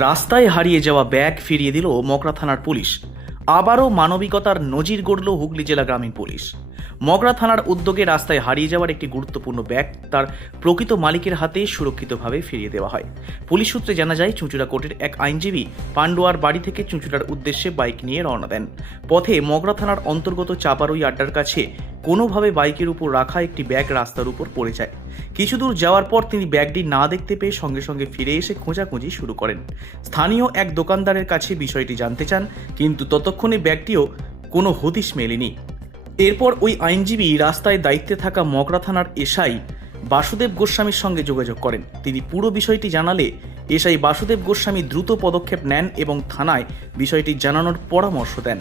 রাস্তায় হারিয়ে যাওয়া ব্যাগ ফিরিয়ে দিল মগরা থানার পুলিশ। আবারও মানবিকতার নজির গড়ল হুগলি জেলা গ্রামীণ পুলিশ। মগরা থানার উদ্যোগে রাস্তায় হারিয়ে যাওয়ার একটি গুরুত্বপূর্ণ ব্যাগ তার প্রকৃত মালিকের হাতে সুরক্ষিতভাবে ফিরিয়ে দেওয়া হয়। পুলিশ সূত্রে জানা যায়, চুঁচুড়া কোর্টের এক আইনজীবী পান্ডুয়ার বাড়ি থেকে চুঁচুড়ার উদ্দেশ্যে বাইক নিয়ে রওনা দেন। পথে মগরা থানার অন্তর্গত চাপারই আড্ডার কাছে কোনোভাবে বাইকের উপর রাখা একটি ব্যাগ রাস্তার উপর পড়ে যায়। কিছু দূর যাওয়ার পর তিনি ব্যাগটি না দেখতে পেয়ে সঙ্গে সঙ্গে ফিরে এসে খোঁজাখুঁজি শুরু করেন। স্থানীয় এক দোকানদারের কাছে বিষয়টি জানতে চান, কিন্তু ততক্ষণে ব্যাগটিও কোনো হদিশ মেলেনি। এরপর ওই আইনজীবী রাস্তায় দায়িত্বে থাকা মগরা থানার এসআই বাসুদেব গোস্বামীর সঙ্গে যোগাযোগ করেন। তিনি পুরো বিষয়টি জানালে এসআই বাসুদেব গোস্বামী দ্রুত পদক্ষেপ নেন এবং থানায় বিষয়টি জানানোর পরামর্শ দেন।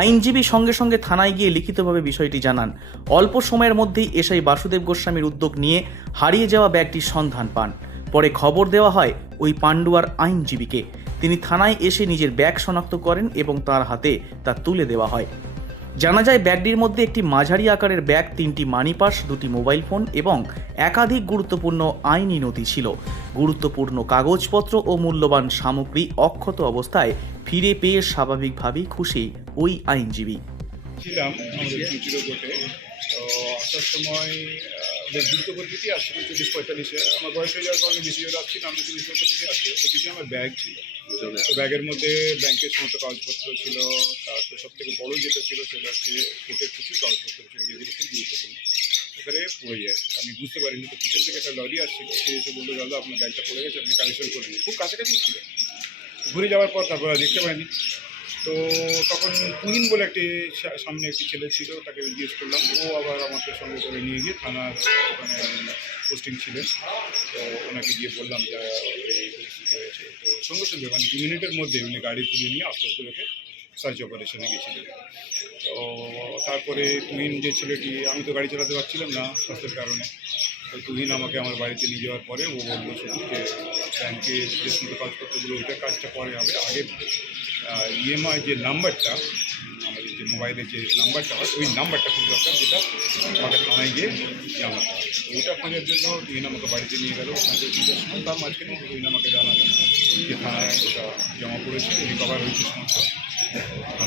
আইনজীবী সঙ্গে সঙ্গে থানায় গিয়ে লিখিতভাবে বিষয়টি জানান। অল্প সময়ের মধ্যেই এসআই বাসুদেব গোস্বামীর উদ্যোগ নিয়ে হারিয়ে যাওয়া ব্যাগটির সন্ধান পান। পরে খবর দেওয়া হয় ওই পান্ডুয়ার আইনজীবীকে। তিনি থানায় এসে নিজের ব্যাগ শনাক্ত করেন এবং তার হাতে তা তুলে দেওয়া হয়। জানা যায়, ব্যাগটির মধ্যে একটি মাঝারি আকারের ব্যাগ, 3টি মানি পার্স, 2টি মোবাইল ফোন এবং একাধিক গুরুত্বপূর্ণ আইনি নথি ছিল। গুরুত্বপূর্ণ কাগজপত্র ও মূল্যবান সামগ্রী অক্ষত অবস্থায় ফিরে পেয়ে স্বাভাবিকভাবেই খুশি ওই আইনজীবী। ছিলাম আমাদের চুঁচুড়ো কোর্টে। তো আসার সময় বেশ দ্রুত গতিতে আসছিলাম, 40-45-এ। আমার বয়স হয়ে যাওয়ার কারণে বেশি জোরে আসছিলাম, আমি 40-45-এ আসছি। তো কিছু আমার ব্যাগ ছিল। তো ব্যাগের মধ্যে ব্যাংকের সমস্ত কাগজপত্র ছিল। তারপর সব থেকে বড়ো যেটা ছিল সেটা হচ্ছে কোর্টের প্রচুর কাগজপত্র ছিল, যেগুলো খুব গুরুত্বপূর্ণ। ওখানে পড়ে যায়, আমি বুঝতে পারিনি। তো পিছন থেকে একটা লরি আসছিল, সে এসে বললো, দাদা আপনার ব্যাগটা পড়ে গেছে, আপনি কালেকশন করে নিন। খুব কাছাকাছি ছিল। ঘুরে যাওয়ার পর তারপর আর দেখতে পাইনি। তো তখন তুহিন বলে একটি সামনে একটি ছেলে ছিল, তাকে জিজ্ঞেস করলাম। ও আবার আমাকে সঙ্গে করে নিয়ে গিয়ে থানার ওখানে পোস্টিং ছিলেন। তো ওনাকে গিয়ে বললাম যে এই পরিস্থিতি হয়েছে। তো সঙ্গে সঙ্গে মানে 2 মিনিটের মধ্যে উনি গাড়ি ঘুরিয়ে নিয়ে আস্তে সার্চ অপারেশনে গেছিলেন। তো তারপরে তুহিন যে ছেলেটি, আমি তো গাড়ি চালাতে পারছিলাম না স্বাস্থ্যের কারণে। তো তুহিন আমাকে আমার বাড়িতে নিয়ে যাওয়ার পরে ও বললো শুধু যে ব্যাংকের যে সমস্ত কাগজপত্রগুলো, ওইটার কাজটা পরে হবে, আগে ইএমআই যে নাম্বারটা, আমাদের যে মোবাইলের যে নাম্বারটা হয়, ওই নাম্বারটা খুব দরকার, যেটা আমাকে থানায় গিয়ে জানাতে হবে। তো ওইটা খোঁজার জন্য তুহিন আমাকে বাড়িতে নিয়ে গেল। ওখানে খোঁজার সময় তার মাঝখানে তুহিন আমাকে জানালো যে থানায় ওটা জমা পড়েছে, রিকভার হয়েছে সমস্ত।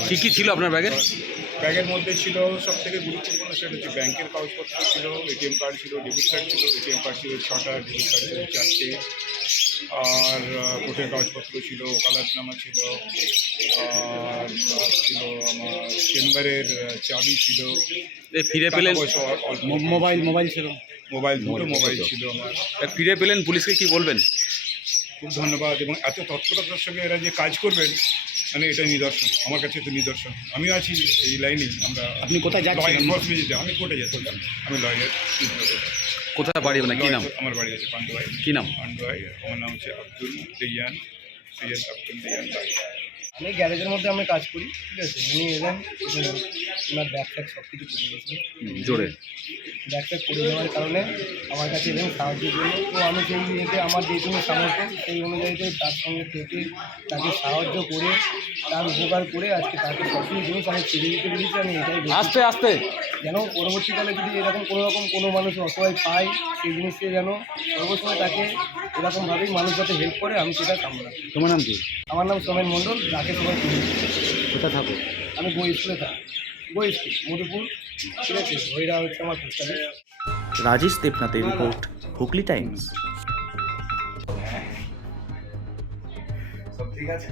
কী কী ছিল আপনার ব্যাগে? ব্যাগের মধ্যে ছিল সব থেকে গুরুত্বপূর্ণ, সেটা হচ্ছে ব্যাংকের কাগজপত্র ছিল, এটিএম কার্ড ছিল, ডেবিট কার্ড ছিল। এটিএম কার্ড ছিল 6টা, ডেবিট কার্ড ছিল 4টে, আর কোর্টের কাগজপত্র ছিল, ওকালতনামা ছিল, আর ছিল আমার চেম্বারের চাবি ছিল। ফিরে পেলেন? মোবাইল ছিল, দুটো মোবাইল ছিল আমার। ফিরে পেলেন, পুলিশকে কি বলবেন? খুব ধন্যবাদ। এবং এত তৎপরতার সঙ্গে এরা যে কাজ করবেন, মানে এটা নিদর্শন, আমার কাছে তো নিদর্শন। আমিও আছি এই লাইনেই। আমরা, আপনি কোথায় যাচ্ছেন? আমি কোর্টে যাচ্ছিলাম, আমি লয়ার। কোথায় বাড়ি আপনার? কী নাম? আমার বাড়ি আছে পান্ডুয়ায়। কী নাম? পান্ডুয়ায়। আমার নাম হচ্ছে আব্দুল দেয়ান, সৈয়দ আব্দুল দেয়ান। আমি গ্যারেজের মধ্যে আমি কাজ করি, ঠিক আছে। উনি এলেন, ওনার ব্যাগ ট্যাগ সব কিছু পড়ে গেছে। জোরে ব্যাগ ট্যাগ পড়ে যাওয়ার কারণে আমার কাছে এলেন সাহায্যের জন্য। তো আমি সেই ইয়েতে আমার যেটুকু সামর্থ্য, সেই অনুযায়ীতে তার সঙ্গে থেকে তাকে সাহায্য করে, তার উপকার করে আজকে তাকে সবকিছু জিনিস আমি ছেড়ে দিতে পেরেছি। আমি এটাই বলছি, আস্তে যেন পরবর্তীকালে যদি এরকম কোনো মানুষ অসহায় পায়, সেই জিনিসকে যেন সর্বসময় তাকে এরকমভাবেই মানুষ যাতে হেল্প করে, আমি সেটা কামনা করি। তোমার নাম কি? আমার নাম সোমেন মণ্ডল, ডাকে সবাই চিনি। কোথায় থাকো? আমি বই স্কুলে থাকি, বই স্কুল মধুপুর, ঠিক আছে। ওইটা হচ্ছে আমার পোস্টারে। রাজেশ দেবনাথের রিপোর্ট, হুগলি টাইমস। সব ঠিক আছে।